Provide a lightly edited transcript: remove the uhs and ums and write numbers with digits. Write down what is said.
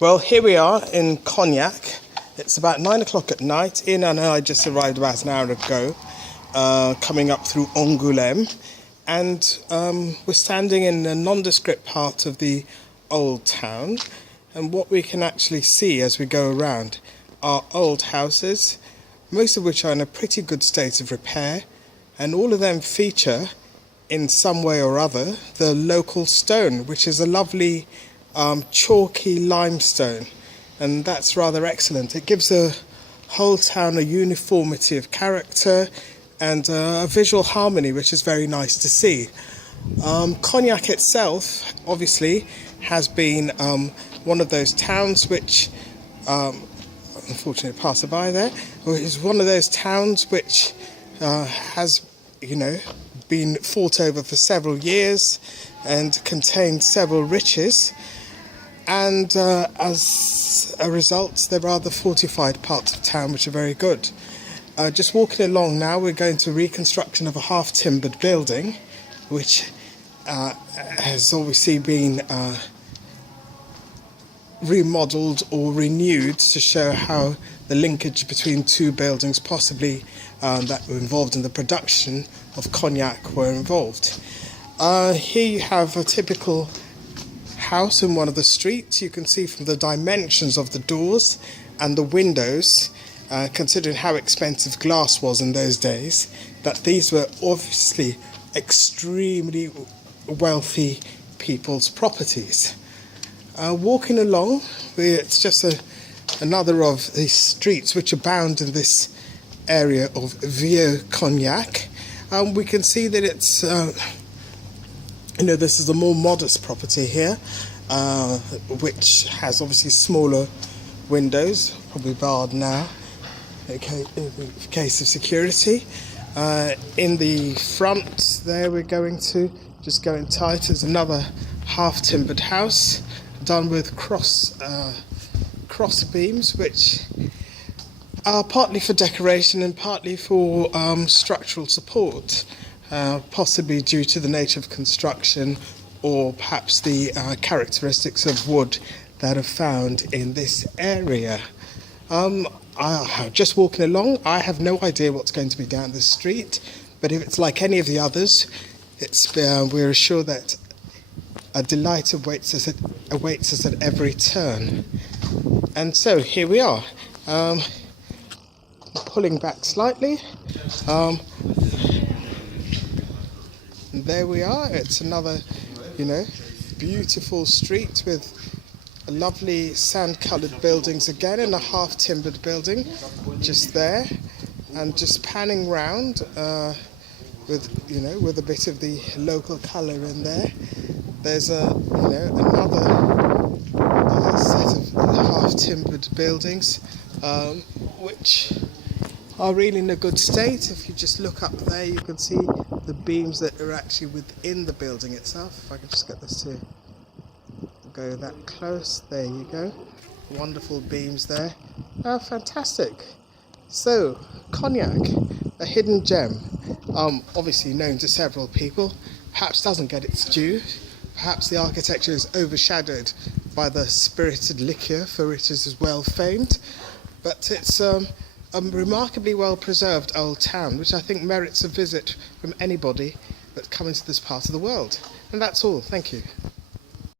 Well, here we are in Cognac. It's about 9 o'clock at night. Ian and I just arrived about an hour ago, coming up through Angoulême. And we're standing in a nondescript part of the old town. And what we can actually see as we go around are old houses, most of which are in a pretty good state of repair. And all of them feature, in some way or other, the local stone, which is a lovely chalky limestone, and that's rather excellent. It gives the whole town a uniformity of character and a visual harmony, which is very nice to see. Cognac itself, obviously, has been one of those towns which, unfortunately, passer by there, is one of those towns which has, been fought over for several years and contained several riches. And as a result, there are the fortified parts of town which are very good. Just walking along now, we're going to reconstruction of a half-timbered building, which has obviously been remodelled or renewed to show how the linkage between two buildings possibly that were involved in the production of cognac were involved. Here you have a typical house in one of the streets. You can see from the dimensions of the doors and the windows, considering how expensive glass was in those days, that these were obviously extremely wealthy people's properties. Walking along, it's just another of the streets which abound in this area of Vieux Cognac. We can see that it's this is a more modest property here, which has obviously smaller windows, probably barred now in case of security. In the front there, we're going to just go in tight. There's another half-timbered house done with cross beams, which are partly for decoration and partly for structural support. Possibly due to the nature of construction or perhaps the characteristics of wood that are found in this area. Just walking along, I have no idea what's going to be down this street, but if it's like any of the others, we're assured that a delight awaits us at every turn. And so here we are, pulling back slightly. There we are. It's another, beautiful street with lovely sand-coloured buildings again, and a half-timbered building just there, and just panning round with a bit of the local colour in there. There's another set of half-timbered buildings which are really in a good state. If you just look up there, you can see the beams that are actually within the building itself. If I can just get this to go that close, there you go. Wonderful beams there. Fantastic. So, Cognac, a hidden gem, obviously known to several people, perhaps doesn't get its due. Perhaps the architecture is overshadowed by the spirited liquor for which it is well famed. But it's a remarkably well-preserved old town, which I think merits a visit from anybody that's come into this part of the world. And that's all. Thank you.